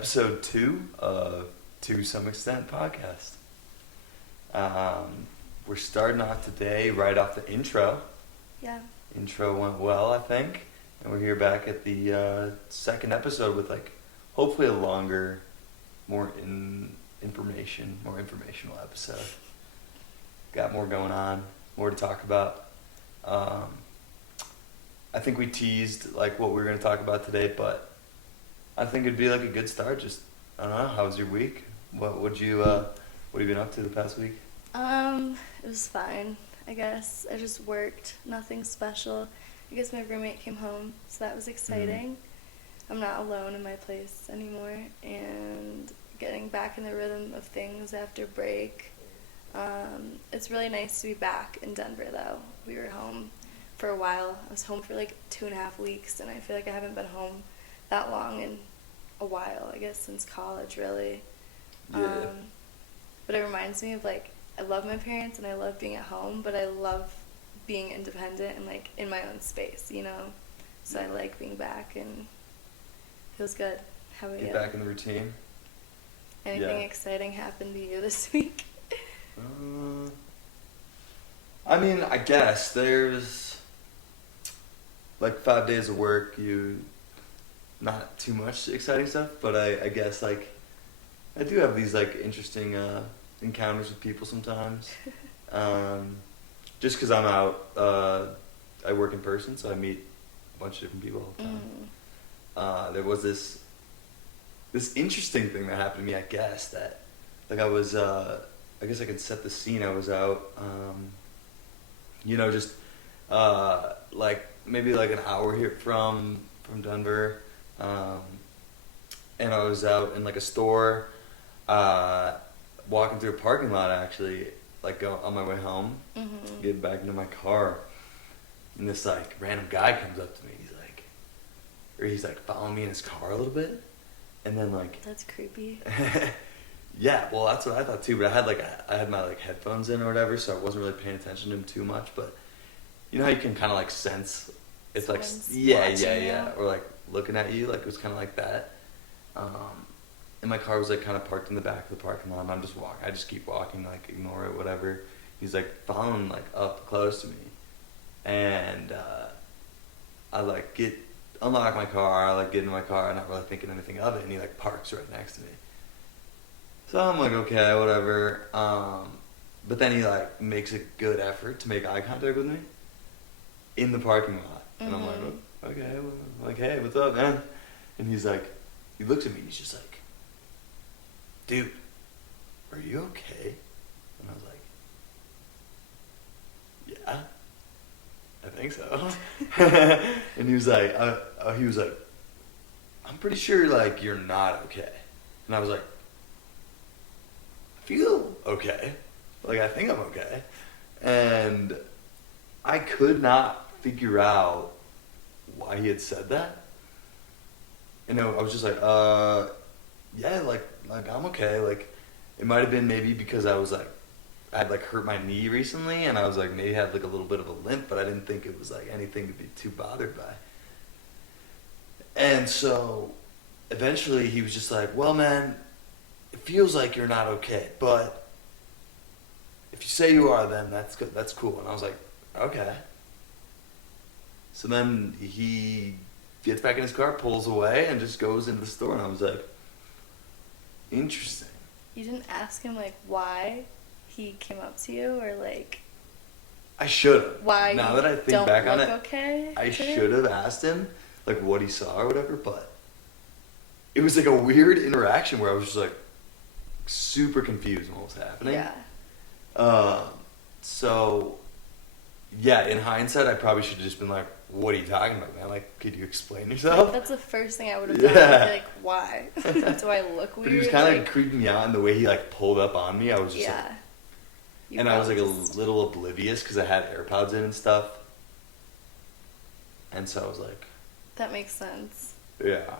episode 2 of To Some Extent podcast. We're starting off today right off the intro. Yeah. Intro went well, I think. And we're here back at the second episode with hopefully a longer, more informational episode. Got more going on, more to talk about. I think we teased what we were going to talk about today, but I think it'd be a good start. Just, I don't know, how was your week? What have you been up to the past week? It was fine, I guess. I just worked, nothing special. I guess my roommate came home, so that was exciting. Mm-hmm. I'm not alone in my place anymore, and getting back in the rhythm of things after break. It's really nice to be back in Denver, though. We were home for a while. I was home for 2.5 weeks, and I feel like I haven't been home that long in a while, I guess, since college, really. Yeah. But it reminds me of, I love my parents and I love being at home, but I love being independent and, in my own space, you know? So I like being back, and it feels good. How about you? Get back in the routine? Anything exciting happened to you this week? I guess there's 5 days of work, not too much exciting stuff, but I guess I do have these interesting encounters with people sometimes. Just because I'm out, I work in person, so I meet a bunch of different people all the time. There was this interesting thing that happened to me, I guess, that I was, I guess I could set the scene. I was out, just maybe an hour here from Denver. And I was out in a store, walking through a parking lot actually, on my way home, getting back into my car, and this random guy comes up to me. He's following me in his car a little bit, and then That's creepy. Yeah, well that's what I thought too. But I had my headphones in or whatever, so I wasn't really paying attention to him too much. But you know how you can kind of sense it's yeah, or looking at you, it was kind of like that. And my car was kind of parked in the back of the parking lot, and I'm just walking. I just keep walking, ignore it, whatever. He's following up close to me, and I unlock my car, I get in my car, not really thinking anything of it, and he parks right next to me. So I'm okay, whatever. But then he makes a good effort to make eye contact with me in the parking lot, and I'm okay, hey, what's up, man? And he's he looks at me and he's just dude, are you okay? And I was yeah, I think so. And he was I'm pretty sure you're not okay. And I was I feel okay. I think I'm okay. And I could not figure out why he had said that. And I was just yeah, I'm okay. It might have been maybe because I was I had hurt my knee recently, and I was maybe had a little bit of a limp, but I didn't think it was anything to be too bothered by. And so eventually he was just well, man, it feels like you're not okay, but if you say you are, then that's good. That's cool. And I was okay. So then he gets back in his car, pulls away, and just goes into the store. And I was interesting. You didn't ask him why he came up to you, or I should have. Why? Now that I think back on it, okay I should have asked him what he saw or whatever. But it was a weird interaction where I was just super confused on what was happening. Yeah. So, yeah, in hindsight, I probably should have just been what are you talking about, man? Could you explain yourself? That's the first thing I would have done. I'd be why? Do I look weird? But he was kind of creeping me out in the way he pulled up on me. I was just and I was a little oblivious because I had AirPods in and stuff. And so I was that makes sense. Yeah.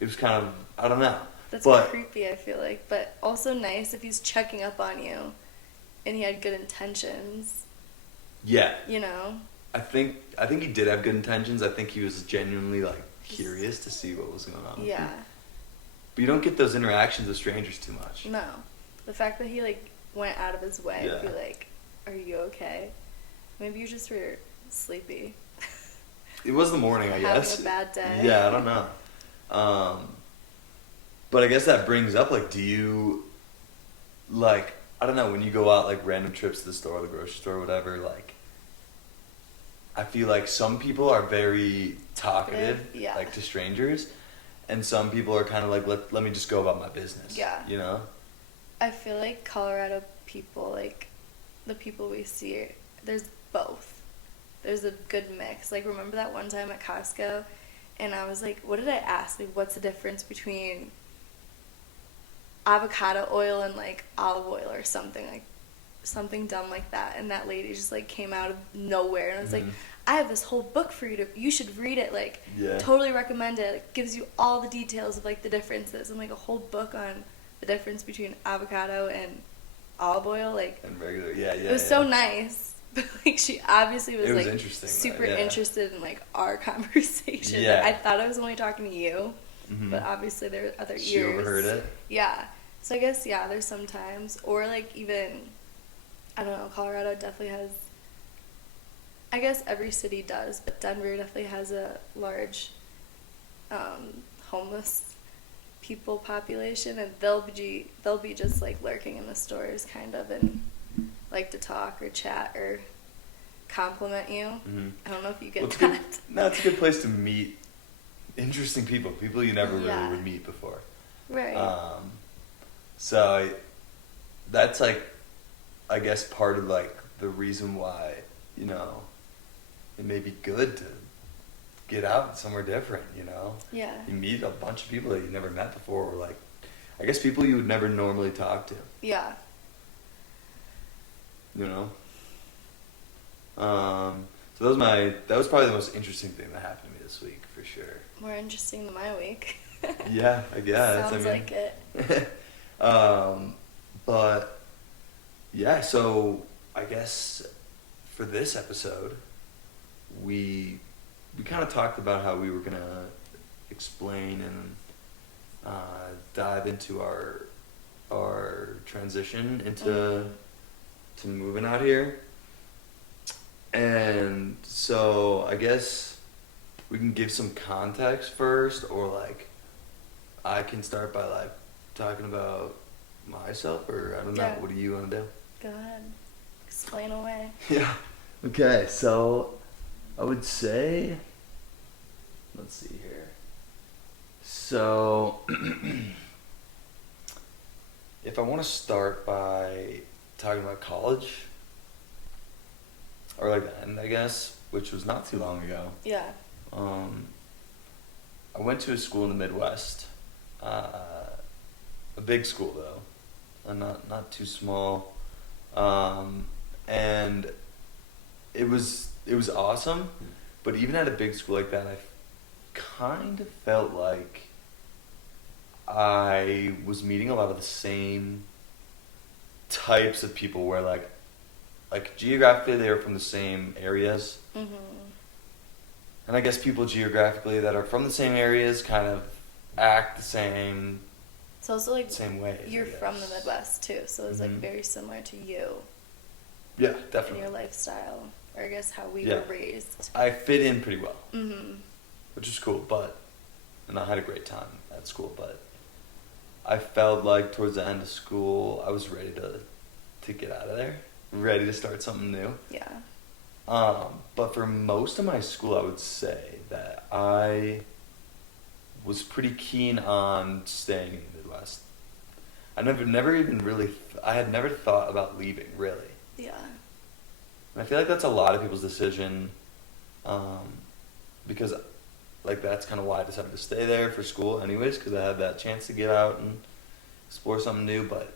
It was kind of, I don't know. That's creepy, I feel but also nice if he's checking up on you and he had good intentions. Yeah. You know? I think he did have good intentions. I think he was genuinely curious to see what was going on. Yeah. But you don't get those interactions with strangers too much. No. The fact that he, like, went out of his way to Yeah. be like, are you okay? Maybe you just were sleepy. It was the morning, I guess. Having a bad day. Yeah, I don't know. But I guess that brings up, like, do you, like, I don't know, when you go out, like, random trips to the store, the grocery store, whatever, like, I feel like some people are very talkative, Yeah. like, to strangers, and some people are kind of like, let me just go about my business. Yeah. You know? I feel like Colorado people, like, the people we see, there's both. There's a good mix. Like, remember that one time at Costco? And I was like, what did I ask? Like, what's the difference between avocado oil and, like, olive oil or something? Like, something dumb like that. And that lady just, like, came out of nowhere. And I was like, I have this whole book for you. You should read it. Like, totally recommend it. It gives you all the details of, like, the differences. And, like, a whole book on the difference between avocado and olive oil. Like, And regular, yeah. It was so nice. But, like, she obviously was like, interesting, super though, interested in, like, our conversation. Yeah. I thought I was only talking to you, but obviously there were other ears. She overheard it? Yeah. So I guess, yeah, there's sometimes. Or, like, even, I don't know, Colorado definitely has, I guess every city does, but Denver definitely has a large homeless people population, and they'll be just, like, lurking in the stores, kind of, and like to talk or chat or compliment you. I don't know if you get that. No, it's a good place to meet interesting people you never really would meet before. Right. So that's, like, I guess part of, like, the reason why, you know, it may be good to get out somewhere different, you know? Yeah. You meet a bunch of people that you never met before, or, like, I guess people you would never normally talk to. Yeah. You know? So that was probably the most interesting thing that happened to me this week, for sure. More interesting than my week. Yeah, I guess. Sounds like it. But, yeah, so I guess for this episode, we kind of talked about how we were going to explain and dive into our transition into to moving out here. And so I guess we can give some context first, or, like, I can start by, like, talking about myself, or I don't know. What do you want to do? Go ahead. Explain away. Yeah. Okay, so I would say, let's see here. So if I want to start by talking about college, or, like, the end, I guess, which was not too long ago. Yeah. I went to a school in the Midwest, a big school though, and not too small, and it was awesome. But even at a big school like that, I kind of felt like I was meeting a lot of the same types of people, where, like geographically they were from the same areas. And I guess people geographically that are from the same areas kind of act the same. It's also, like, same way. You're from the Midwest too, so it's like very similar to you. Yeah, definitely. And your lifestyle, or I guess how we were raised. I fit in pretty well, which is cool. And I had a great time at school. But I felt like towards the end of school, I was ready to get out of there, ready to start something new. Yeah. But for most of my school, I would say that I was pretty keen on staying in the Midwest. I never even really, I had never thought about leaving, really. Yeah. And I feel like that's a lot of people's decision, because, like, that's kind of why I decided to stay there for school anyways, because I had that chance to get out and explore something new. But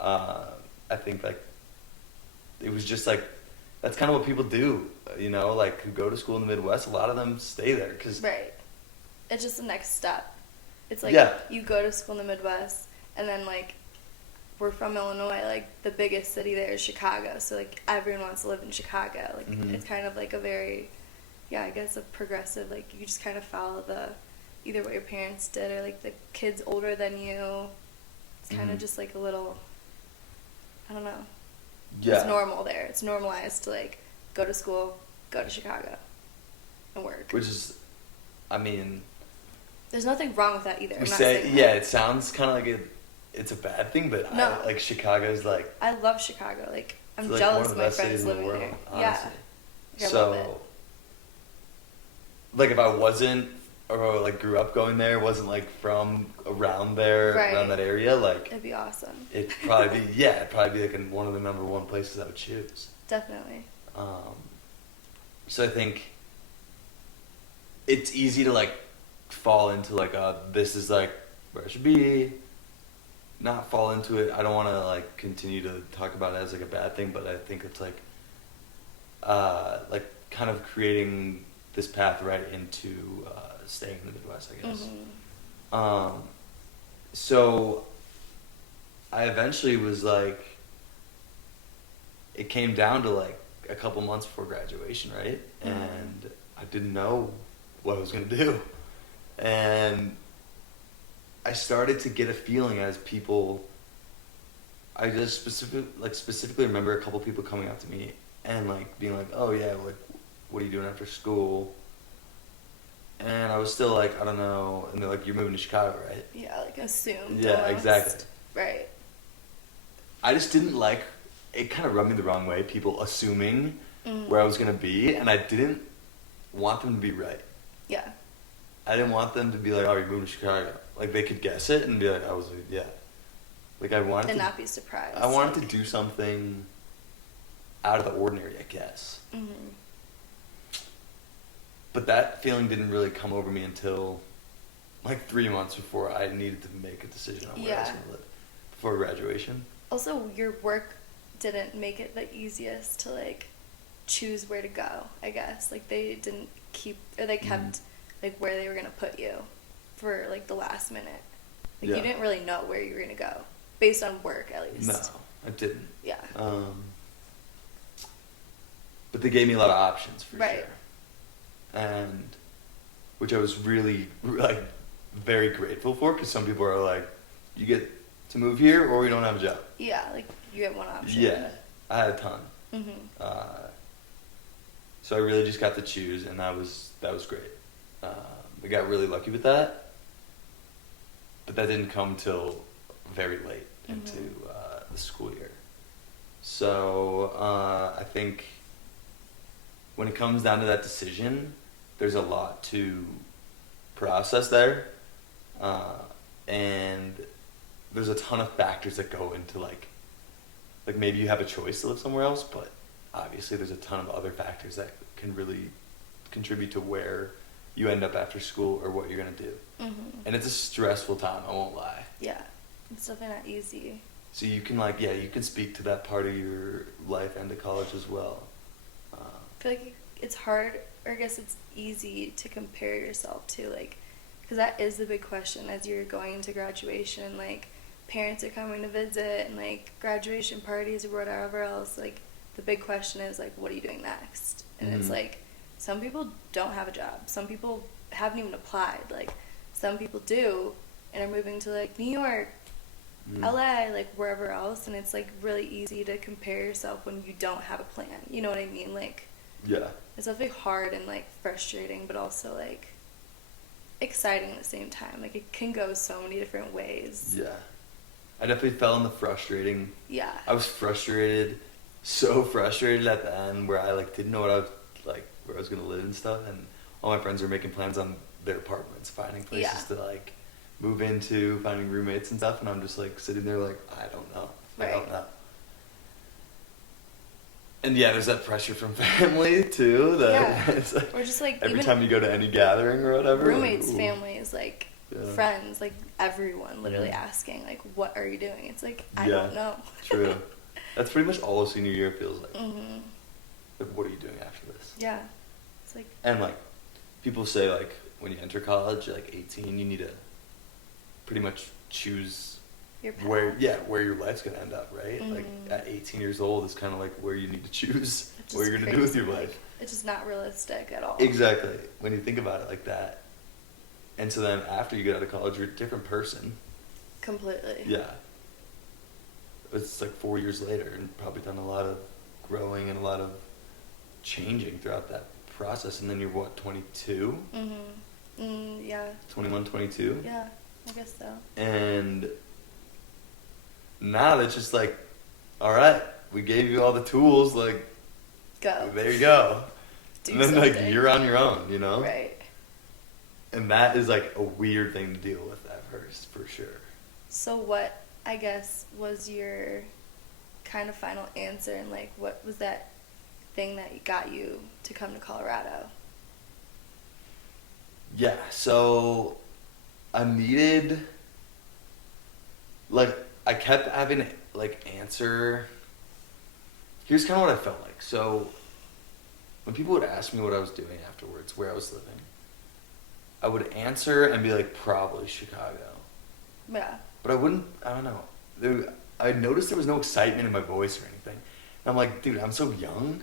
I think, like, it was just, like, that's kind of what people do, you know, like, who go to school in the Midwest. A lot of them stay there. Right. It's just the next step. It's like, you go to school in the Midwest, and then, like, we're from Illinois, like, the biggest city there is Chicago, so, like, everyone wants to live in Chicago. Like, it's kind of like a very, I guess a progressive, like, you just kind of follow the either what your parents did or like the kids older than you. It's kind of just like a little, I don't know. Yeah. It's normal there. It's normalized to like go to school, go to Chicago, and work. Which is, I mean, there's nothing wrong with that either. We say, yeah, it sounds kind of like it's a bad thing, but no. like Chicago's like. I love Chicago. Like I'm like jealous of my friends living world, there. Honestly. Yeah. I so, love it. like if I wasn't, or like grew up going there, wasn't like from around there, around that area, like. It'd be awesome. It'd probably be, like one of the number one places I would choose. Definitely. So I think it's easy to like fall into like this is like where I should be, not fall into it. I don't want to like continue to talk about it as like a bad thing, but I think it's like kind of creating this path right into staying in the Midwest, I guess. So I eventually was like, it came down to like a couple months before graduation, right? And I didn't know what I was going to do. And I started to get a feeling as people, I just specifically remember a couple people coming up to me and like being like, oh yeah, like, what are you doing after school? And I was still like, I don't know. And they're like, you're moving to Chicago, right? Yeah, like assumed. Yeah, almost. exactly. Right. I just didn't like, it kind of rubbed me the wrong way, people assuming where I was going to be, and I didn't want them to be right. Yeah. I didn't want them to be like, oh, you're moving to Chicago. Like, they could guess it and be like, I was like, yeah. Like, I wanted and to... not be surprised. I wanted to do something out of the ordinary, I guess. But that feeling didn't really come over me until, like, 3 months before I needed to make a decision on where I was going to live. Before graduation. Also, your work didn't make it the easiest to, like, choose where to go, I guess. Like, they didn't keep, or they kept, like, where they were going to put you for, like, the last minute. Like, you didn't really know where you were going to go, based on work, at least. No, I didn't. Yeah. But they gave me a lot of options, for right. sure. And, which I was really, like, very grateful for, because some people are like, you get to move here, or you don't have a job. Yeah, like, you get one option. Yeah, I had a ton. So I really just got to choose, and that was great. I got really lucky with that, but that didn't come till very late into the school year. So I think when it comes down to that decision, there's a lot to process there, and there's a ton of factors that go into like maybe you have a choice to live somewhere else, but obviously there's a ton of other factors that can really contribute to where you end up after school or what you're going to do. And it's a stressful time, I won't lie. Yeah, it's definitely not easy. So you can you can speak to that part of your life and to college as well. I feel like it's hard, or I guess it's easy to compare yourself to, like, because that is the big question as you're going into graduation, like, parents are coming to visit, and, like, graduation parties or whatever else, like, the big question is, like, what are you doing next? And it's, like, some people don't have a job. Some people haven't even applied. Like, some people do and are moving to, like, New York, LA, like, wherever else, and it's, like, really easy to compare yourself when you don't have a plan. You know what I mean? Like, yeah. It's definitely hard and, like, frustrating, but also, like, exciting at the same time. Like, it can go so many different ways. Yeah. I definitely fell in the frustrating. Yeah. I was frustrated, so frustrated at the end where I, like, didn't know what I was, like, where I was going to live and stuff, and all my friends were making plans on their apartments, finding places to, like, move into, finding roommates and stuff, and I'm just, like, sitting there, like, I don't know. I don't know. And yeah, there's that pressure from family too. That it's like, or just like every time you go to any gathering or whatever. Roommates, like, families, like friends, like everyone literally asking, like, what are you doing? It's like, I don't know. True. That's pretty much all of senior year feels like. Like, what are you doing after this? Yeah. It's like. And like, people say like when you enter college, like 18, you need to pretty much choose your path. where your life's gonna end up, right? Like at 18 years old is kind of like where you need to choose what you're gonna do with your life. It's just not realistic at all. Exactly. When you think about it like that, And so then after you get out of college, you're a different person. Completely. Yeah. It's like 4 years later and probably done a lot of growing and a lot of changing throughout that process. And then you're what, 22? Yeah. 21, 22? Yeah, I guess so. And now it's just like, all right, we gave you all the tools, like, go. there you go. Do and then something. like you're on your own, you know? Right. And that is like a weird thing to deal with at first, for sure. So what, I guess, was your kind of final answer, and like what was that thing that got you to come to Colorado? Yeah, so I needed, like, I kept having, like, answer. Here's kind of what I felt like. So when people would ask me what I was doing afterwards, where I was living, I would answer and be like, probably Chicago. Yeah. But I wouldn't, I don't know. I noticed there was no excitement in my voice or anything. And I'm like, dude, I'm so young.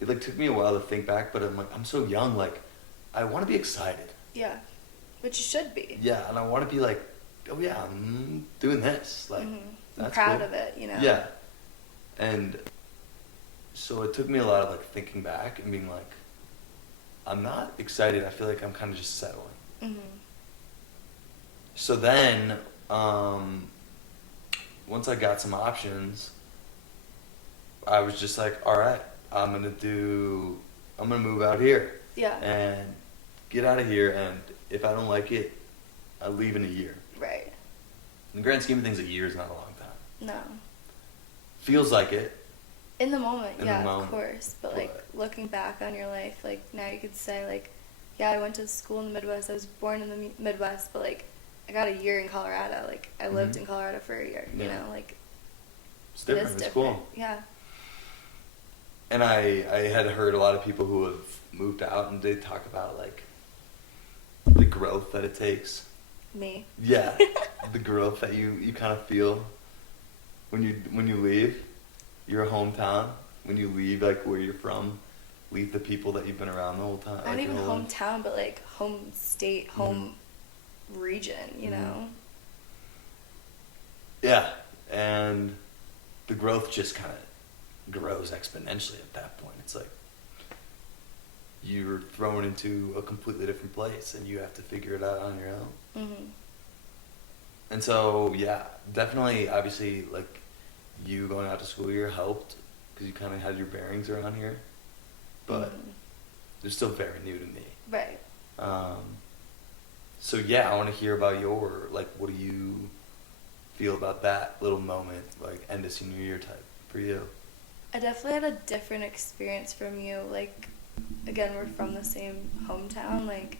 It, like, took me a while to think back, but I'm like, I'm so young, like, I want to be excited. Yeah. Which you should be. Yeah, and I want to be like, oh yeah, I'm doing this. Like, I'm proud cool. of it, you know? Yeah. And so it took me a lot of, like, thinking back and being like, I'm not excited. I feel like I'm kind of just settling. So then, once I got some options, I was just like, all right, I'm going to move out here. Yeah. And get out of here, and if I don't like it, I leave in a year. Right. In the grand scheme of things, a year is not a long time. No. Feels like it. In the moment, In yeah, the moment, of course. But like looking back on your life, like now you could say like, yeah, I went to school in the Midwest. I was born in the Midwest, but like I got a year in Colorado. Like I lived in Colorado for a year. You know, like it's different. It is it's different. cool. Yeah. And I had heard a lot of people who have moved out, and they talk about like the growth that it takes. Me. Yeah, the growth that you kind of feel when you leave your hometown. When you leave, like, where you're from, leave the people that you've been around the whole time. Not like, even hometown, but like home state, home region. You know. Yeah, and the growth just kind of grows exponentially at that point. It's like you're thrown into a completely different place, and you have to figure it out on your own. And so, yeah, definitely, obviously, like, you going out to school here helped, because you kind of had your bearings around here, but they're still very new to me. Right. So, yeah, I want to hear about what do you feel about that little moment, like, end of senior year type for you? I definitely had a different experience from you. Like, again, we're from the same hometown. Like,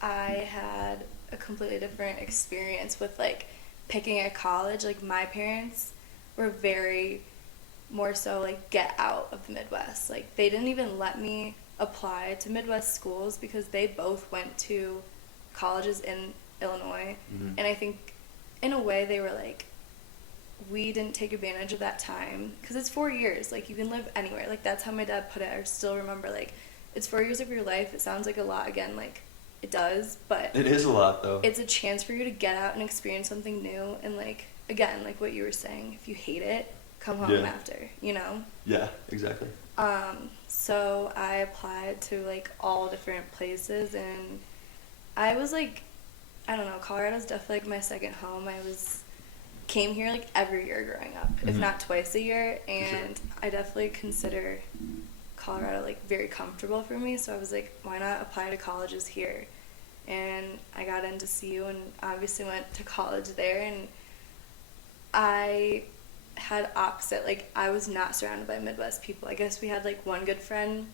I had a completely different experience with, like, picking a college. Like, my parents were very more so, like, get out of the Midwest. Like, they didn't even let me apply to Midwest schools because they both went to colleges in Illinois. And I think, in a way, they were like, we didn't take advantage of that time because it's 4 years. Like, you can live anywhere. Like, that's how my dad put it. I still remember, like, it's 4 years of your life. It sounds like a lot. Again, like, it does, but it is a lot, though. It's a chance for you to get out and experience something new. And, like, again, like what you were saying, if you hate it, come home after, you know? Yeah, exactly. So I applied to, like, all different places, and I was, like, I don't know, Colorado's definitely, like, my second home. Came here, like, every year growing up, if not twice a year, and I definitely consider Colorado, like, very comfortable for me, so I was like, why not apply to colleges here? And I got into CU and obviously went to college there, and I had opposite, like, I was not surrounded by Midwest people. I guess we had, like, one good friend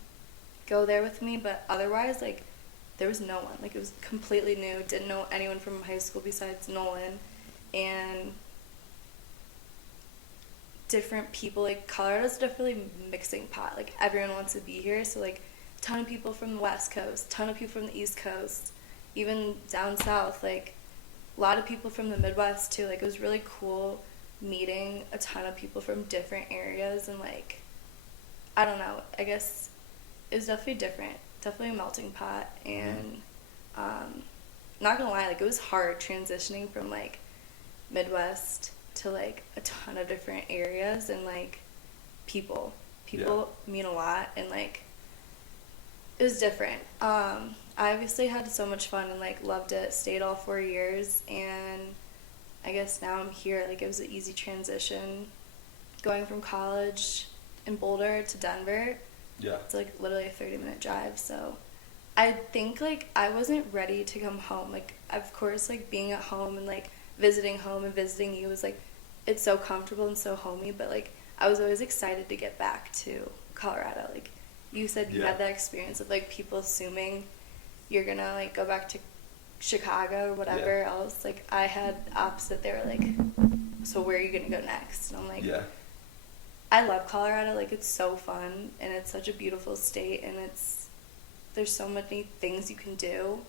go there with me, but otherwise, like, there was no one. Like, it was completely new, didn't know anyone from high school besides Nolan, and different people. Like, Colorado's definitely mixing pot. Like, everyone wants to be here, so, like, ton of people from the West Coast, ton of people from the East Coast, even down south, like, a lot of people from the Midwest, too. Like, it was really cool meeting a ton of people from different areas, and, like, I don't know, I guess it was definitely different, definitely a melting pot, and Not gonna lie, like it was hard transitioning from like Midwest to like a ton of different areas, and like people mean a lot, and like it was different. I obviously had so much fun and like loved it, stayed all 4 years, and I guess now I'm here. Like it was an easy transition going from college in Boulder to Denver. Yeah. It's like literally a 30-minute drive, so I think like I wasn't ready to come home. Like of course like being at home and like visiting home and visiting you was like, it's so comfortable and so homey, but like I was always excited to get back to Colorado. Like you said you had that experience of like people assuming you're gonna like go back to Chicago or whatever else. Like I had opposite. They were like, so where are you gonna go next? And I'm like, I love Colorado. Like it's so fun and it's such a beautiful state, and there's so many things you can do.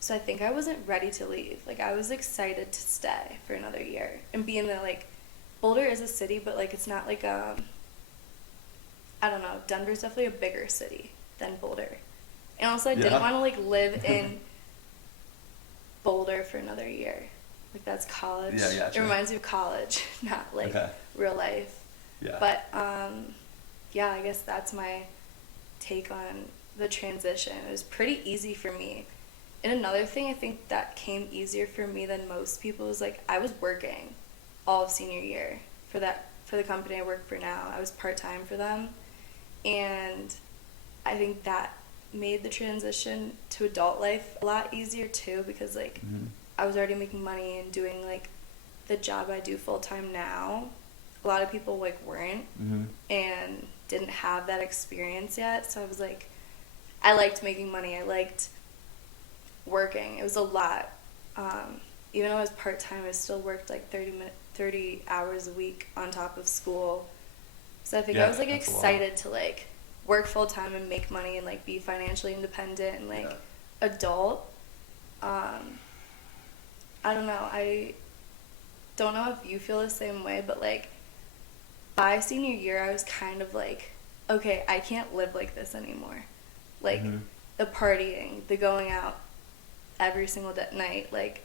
So I think I wasn't ready to leave. Like I was excited to stay for another year and be in the like, Boulder is a city, but like it's not like I don't know, Denver's definitely a bigger city than Boulder. And also I didn't want to like live in Boulder for another year. Like that's college. Yeah, it reminds me of college, not like real life. Yeah. But yeah, I guess that's my take on the transition. It was pretty easy for me. And another thing I think that came easier for me than most people was like I was working all of senior year for the company I work for now. I was part-time for them, and I think that made the transition to adult life a lot easier too, because like I was already making money and doing like the job I do full-time now. A lot of people like weren't and didn't have that experience yet, so I was like, I liked making money. I liked working. It was a lot. Even though I was part-time, I still worked like 30 hours a week on top of school. So I think I was like excited to like work full-time and make money and like be financially independent and like adult. I don't know. I don't know if you feel the same way, but like by senior year, I was kind of like, okay, I can't live like this anymore. Like the partying, the going out every single night, like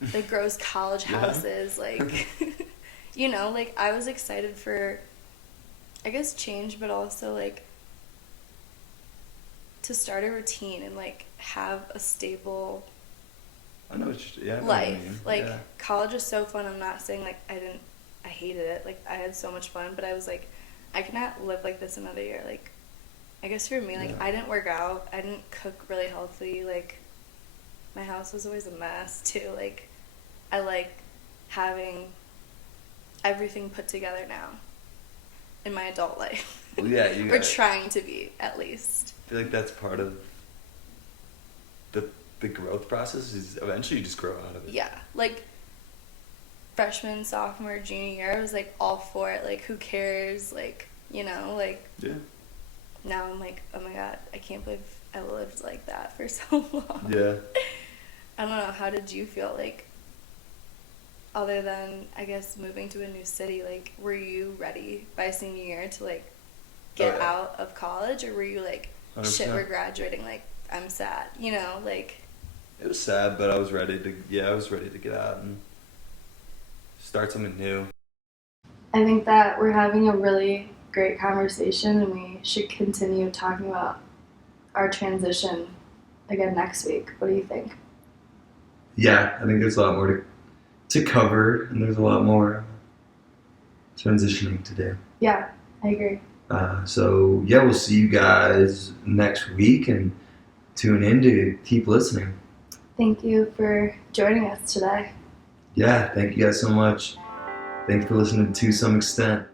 the gross college houses, like, you know, like I was excited for, I guess, change, but also like to start a routine and like have a stable life. Like college is so fun. I'm not saying like I hated it. Like I had so much fun, but I was like, I cannot live like this another year. Like I guess for me, like I didn't work out. I didn't cook really healthy. Like my house was always a mess too. Like I like having everything put together now in my adult life. Well, yeah, we're trying to be, at least. I feel like that's part of the growth process. Is eventually you just grow out of it. Yeah, like freshman, sophomore, junior year, I was like all for it. Like who cares? Like, you know, like now I'm like, oh my god, I can't believe I lived like that for so long. Yeah. I don't know, how did you feel, like, other than, I guess, moving to a new city, like, were you ready by senior year to, like, get out of college, or were you like, 100%. Shit, we're graduating, like, I'm sad, you know, like... It was sad, but I was ready to get out and start something new. I think that we're having a really great conversation, and we should continue talking about our transition again next week. What do you think? Yeah, I think there's a lot more to cover, and there's a lot more transitioning to do. Yeah, I agree. So, yeah, we'll see you guys next week, and tune in to keep listening. Thank you for joining us today. Yeah, thank you guys so much. Thanks for listening to some extent.